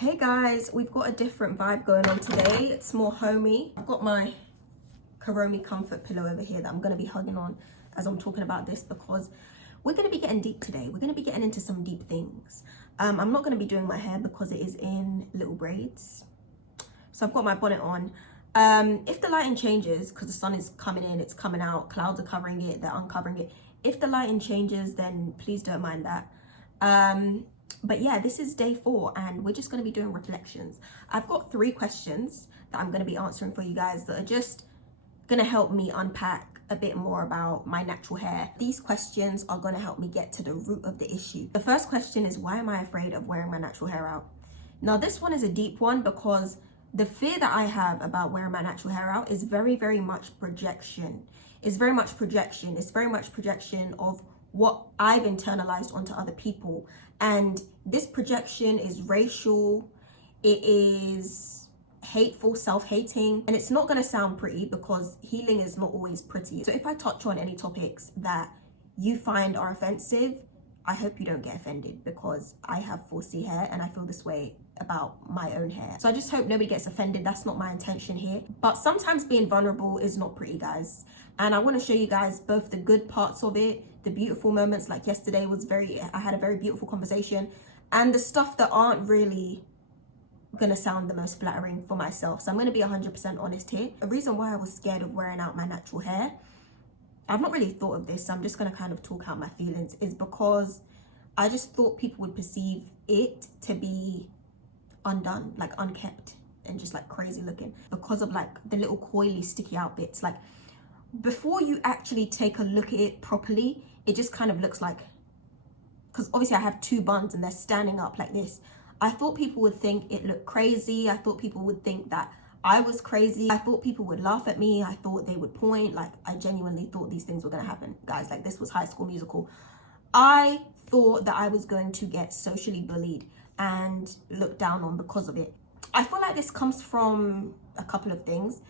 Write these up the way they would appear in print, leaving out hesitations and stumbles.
Hey guys, we've got a different vibe going on today. It's more homey. I've got my Kuromi comfort pillow over here that I'm going to be hugging on as I'm talking about this because we're going to be getting deep today. We're going to be getting into some deep things. I'm not going to be doing my hair because it is in little braids. So I've got my bonnet on. If the lighting changes, because the sun is coming in, it's coming out, clouds are covering it, they're uncovering it. If the lighting changes, then please don't mind that. But yeah, this is day 4 and we're just going to be doing reflections. I've got 3 questions that I'm going to be answering for you guys that are just going to help me unpack a bit more about my natural hair. These questions are going to help me get to the root of the issue. The first question is, why am I afraid of wearing my natural hair out? Now, this one is a deep one because the fear that I have about wearing my natural hair out is very, very much projection. It's very much projection. It's very much projection of what I've internalized onto other people. And this projection is racial, it is hateful, self-hating, and it's not going to sound pretty because healing is not always pretty. So if I touch on any topics that you find are offensive, I hope you don't get offended because I have 4C hair and I feel this way about my own hair. So I just hope nobody gets offended. That's not my intention here. But sometimes being vulnerable is not pretty, guys. And I want to show you guys both the good parts of it, the beautiful moments, like yesterday was I had a very beautiful conversation, and the stuff that aren't really gonna sound the most flattering for myself. So I'm gonna be 100% honest here. A reason why I was scared of wearing out my natural hair, I've not really thought of this, so I'm just gonna kind of talk out my feelings, is because I just thought people would perceive it to be undone, like unkept and just like crazy looking because of like the little coily sticky out bits. Like before you actually take a look at it properly, it just kind of looks like, because obviously I have 2 buns and they're standing up like this. I thought people would think it looked crazy. I thought people would think that I was crazy. I thought people would laugh at me. I thought they would point. Like, I genuinely thought these things were going to happen. Guys, like, this was High School Musical. I thought that I was going to get socially bullied and looked down on because of it. I feel like this comes from a couple of things.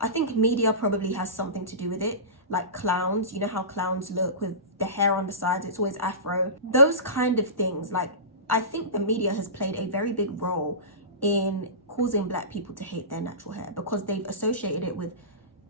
I think media probably has something to do with it. Like clowns, you know how clowns look with the hair on the sides, it's always afro. Those kind of things. Like, I think the media has played a very big role in causing Black people to hate their natural hair because they've associated it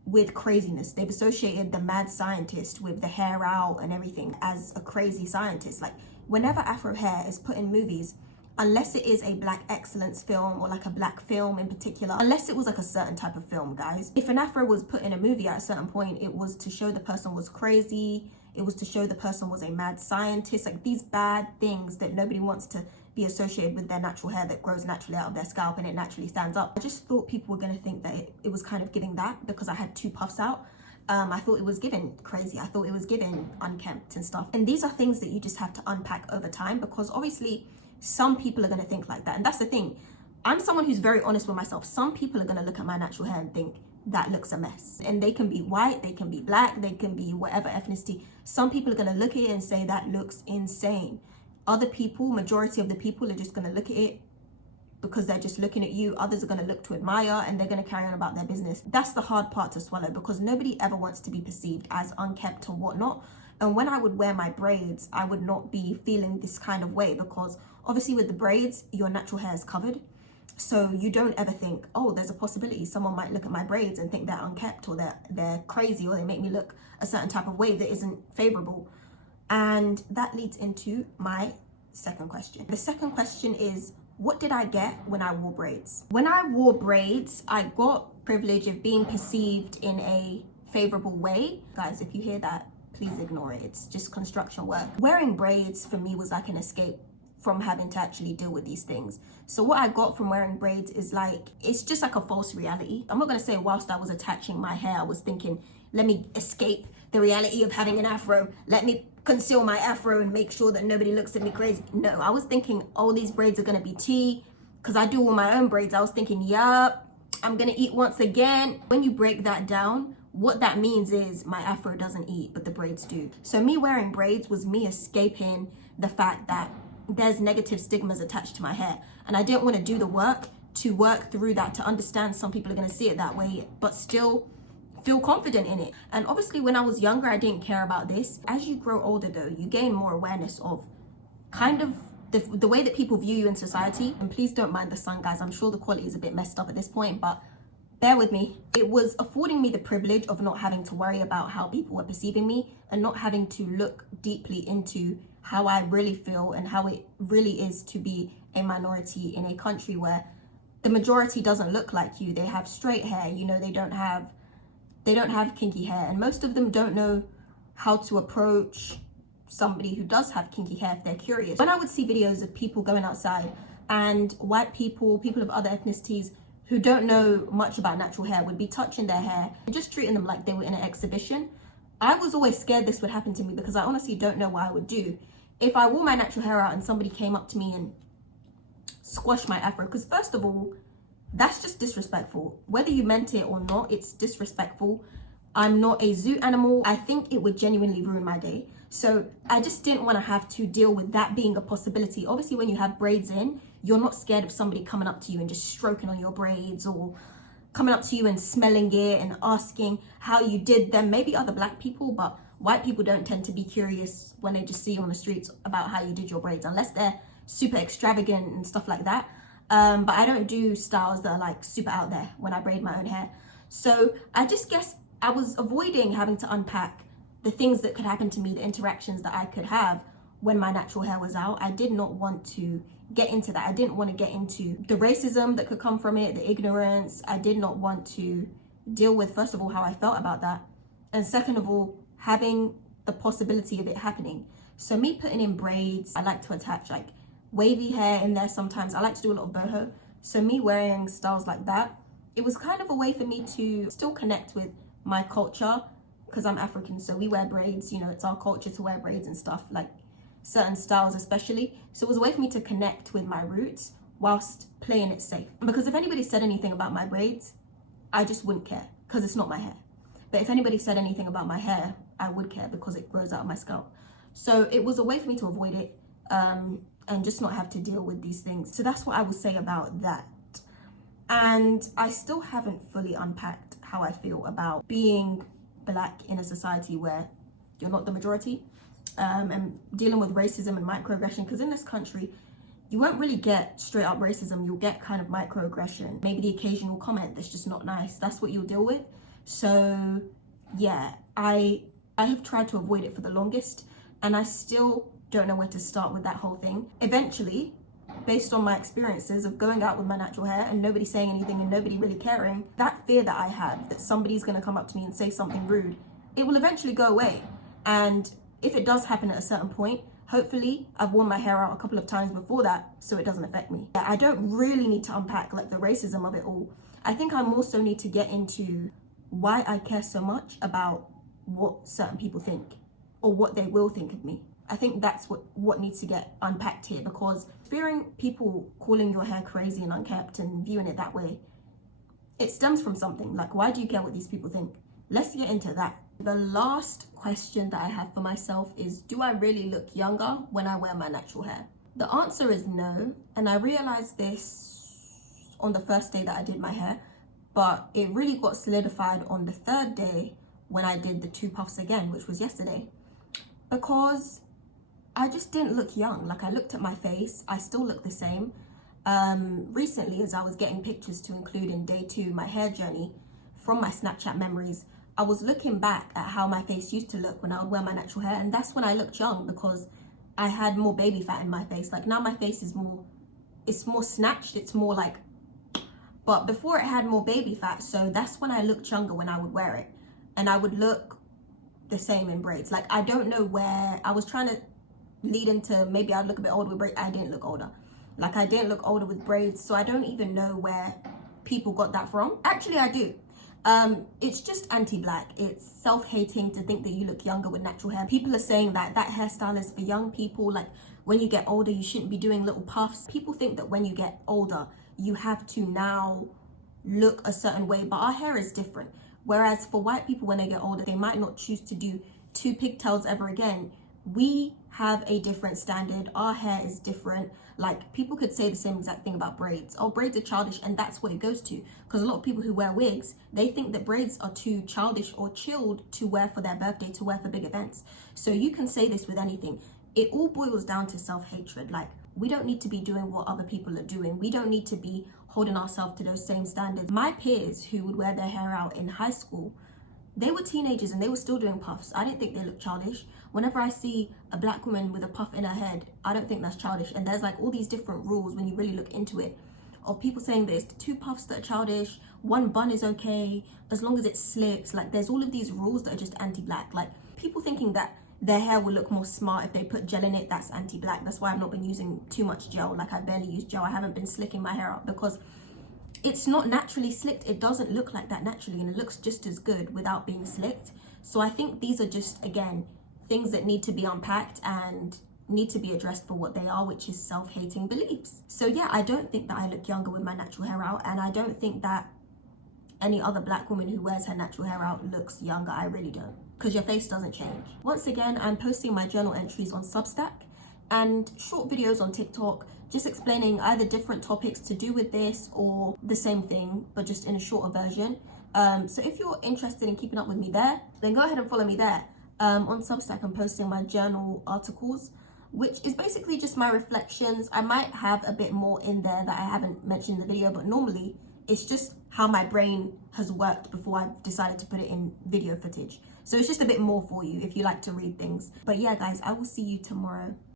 with craziness. They've associated the mad scientist with the hair out and everything as a crazy scientist. Like, whenever afro hair is put in movies, unless it is a Black excellence film or like a Black film in particular, unless it was like a certain type of film, guys, if an afro was put in a movie at a certain point, it was to show the person was crazy, it was to show the person was a mad scientist, like these bad things that nobody wants to be associated with their natural hair that grows naturally out of their scalp and it naturally stands up. I just thought people were going to think that it was kind of giving that because I had 2 puffs out. I thought it was given crazy. I thought it was given unkempt and stuff. And these are things that you just have to unpack over time because obviously some people are going to think like that. And that's the thing. I'm someone who's very honest with myself. Some people are going to look at my natural hair and think that looks a mess. And they can be white, they can be Black, they can be whatever ethnicity. Some people are going to look at it and say that looks insane. Other people, majority of the people are just going to look at it because they're just looking at you. Others are going to look to admire and they're going to carry on about their business. That's the hard part to swallow because nobody ever wants to be perceived as unkept or whatnot. And when I would wear my braids, I would not be feeling this kind of way because obviously with the braids, your natural hair is covered. So you don't ever think, oh, there's a possibility someone might look at my braids and think they're unkept or they're crazy or they make me look a certain type of way that isn't favorable. And that leads into my second question. The second question is, what did I get when I wore braids? When I wore braids, I got privilege of being perceived in a favorable way. Guys, if you hear that, please ignore it. It's just construction work. Wearing braids for me was like an escape from having to actually deal with these things. So what I got from wearing braids is like, it's just like a false reality. I'm not gonna say whilst I was attaching my hair, I was thinking, let me escape the reality of having an afro. Let me conceal my afro and make sure that nobody looks at me crazy. No, I was thinking, oh, these braids are gonna be tea. Cause I do all my own braids. I was thinking, yup, I'm gonna eat once again. When you break that down, what that means is my afro doesn't eat, but the braids do. So me wearing braids was me escaping the fact that there's negative stigmas attached to my hair. And I didn't want to do the work to work through that, to understand some people are going to see it that way, but still feel confident in it. And obviously when I was younger, I didn't care about this. As you grow older though, you gain more awareness of kind of the way that people view you in society. And please don't mind the sun, guys. I'm sure the quality is a bit messed up at this point, but bear with me. It was affording me the privilege of not having to worry about how people were perceiving me and not having to look deeply into how I really feel and how it really is to be a minority in a country where the majority doesn't look like you. They have straight hair, you know, they don't have kinky hair, and most of them don't know how to approach somebody who does have kinky hair if they're curious. When I would see videos of people going outside and white people, people of other ethnicities who don't know much about natural hair would be touching their hair and just treating them like they were in an exhibition, I was always scared this would happen to me because I honestly don't know what I would do if I wore my natural hair out and somebody came up to me and squashed my afro. Because first of all, that's just disrespectful. Whether you meant it or not, it's disrespectful. I'm not a zoo animal. I think it would genuinely ruin my day. So I just didn't want to have to deal with that being a possibility. Obviously, when you have braids in, you're not scared of somebody coming up to you and just stroking on your braids, or coming up to you and smelling it and asking how you did them. Maybe other black people, but white people don't tend to be curious when they just see you on the streets about how you did your braids, unless they're super extravagant and stuff like that. But I don't do styles that are like super out there when I braid my own hair. So I just guess I was avoiding having to unpack the things that could happen to me, the interactions that I could have when my natural hair was out. I did not want to get into that. I didn't want to get into the racism that could come from it, the ignorance. I did not want to deal with, first of all, how I felt about that. And second of all, having the possibility of it happening. So me putting in braids, I like to attach like wavy hair in there sometimes. I like to do a lot of boho. So me wearing styles like that, it was kind of a way for me to still connect with my culture, because I'm African, so we wear braids, you know, it's our culture to wear braids and stuff, like certain styles especially. So it was a way for me to connect with my roots whilst playing it safe. Because if anybody said anything about my braids, I just wouldn't care, because it's not my hair. But if anybody said anything about my hair, I would care, because it grows out of my scalp. So it was a way for me to avoid it, and just not have to deal with these things. So that's what I will say about that. And I still haven't fully unpacked how I feel about being black in a society where you're not the majority, and dealing with racism and microaggression. Because in this country, you won't really get straight up racism. You'll get kind of microaggression, maybe the occasional comment that's just not nice. That's what you'll deal with. So yeah, I have tried to avoid it for the longest, and I still don't know where to start with that whole thing. Eventually, based on my experiences of going out with my natural hair and nobody saying anything and nobody really caring, that fear that I had that somebody's going to come up to me and say something rude, it will eventually go away. And if it does happen at a certain point, hopefully I've worn my hair out a couple of times before that, so it doesn't affect me. I don't really need to unpack like the racism of it all. I think I more so need to get into why I care so much about what certain people think or what they will think of me. I think that's what needs to get unpacked here, because fearing people calling your hair crazy and unkempt and viewing it that way, it stems from something. Like, why do you care what these people think? Let's get into that. The last question that I have for myself is, do I really look younger when I wear my natural hair? The answer is no, and I realized this on the first day that I did my hair, but it really got solidified on the third day when I did the 2 puffs again, which was yesterday, because I just didn't look young. Like, I looked at my face, I still look the same. Recently, as I was getting pictures to include in day 2, my hair journey from my Snapchat memories, I was looking back at how my face used to look when I would wear my natural hair, and that's when I looked young, because I had more baby fat in my face. Like, now my face is more snatched, it's more like, but before it had more baby fat, so that's when I looked younger when I would wear it, and I would look the same in braids. Like, I don't know where I was trying to lead into, maybe I'd look a bit older with braids. I didn't look older. Like, I didn't look older with braids, so I don't even know where people got that from. Actually, I do. It's just anti-black. It's self-hating to think that you look younger with natural hair. People are saying that that hairstyle is for young people. Like, when you get older, you shouldn't be doing little puffs. People think that when you get older, you have to now look a certain way, but our hair is different. Whereas for white people, when they get older, they might not choose to do 2 pigtails ever again. We have a different standard. Our hair is different. Like, people could say the same exact thing about braids. Oh, braids are childish, and that's what it goes to. Because a lot of people who wear wigs, they think that braids are too childish or chilled to wear for their birthday, to wear for big events. So you can say this with anything. It all boils down to self-hatred. Like, we don't need to be doing what other people are doing. We don't need to be holding ourselves to those same standards. My peers who would wear their hair out in high school, they were teenagers and they were still doing puffs. I didn't think they looked childish. Whenever I see a black woman with a puff in her head, I don't think that's childish. And there's like all these different rules when you really look into it, of people saying there's 2 puffs that are childish, 1 bun is okay, as long as it's slicked. Like there's all of these rules that are just anti-black. Like people thinking that their hair will look more smart if they put gel in it, that's anti-black. That's why I've not been using too much gel. Like I barely use gel. I haven't been slicking my hair up because it's not naturally slicked. It doesn't look like that naturally, and it looks just as good without being slicked. So I think these are just, again, things that need to be unpacked and need to be addressed for what they are, which is self-hating beliefs. So yeah, I don't think that I look younger with my natural hair out, and I don't think that any other black woman who wears her natural hair out looks younger. I really don't, because your face doesn't change. Once again, I'm posting my journal entries on Substack and short videos on TikTok, just explaining either different topics to do with this or the same thing, but just in a shorter version. So if you're interested in keeping up with me there, then go ahead and follow me there. On Substack, I'm posting my journal articles, which is basically just my reflections. I might have a bit more in there that I haven't mentioned in the video, but normally it's just how my brain has worked before I've decided to put it in video footage. So it's just a bit more for you if you like to read things. But yeah, guys, I will see you tomorrow.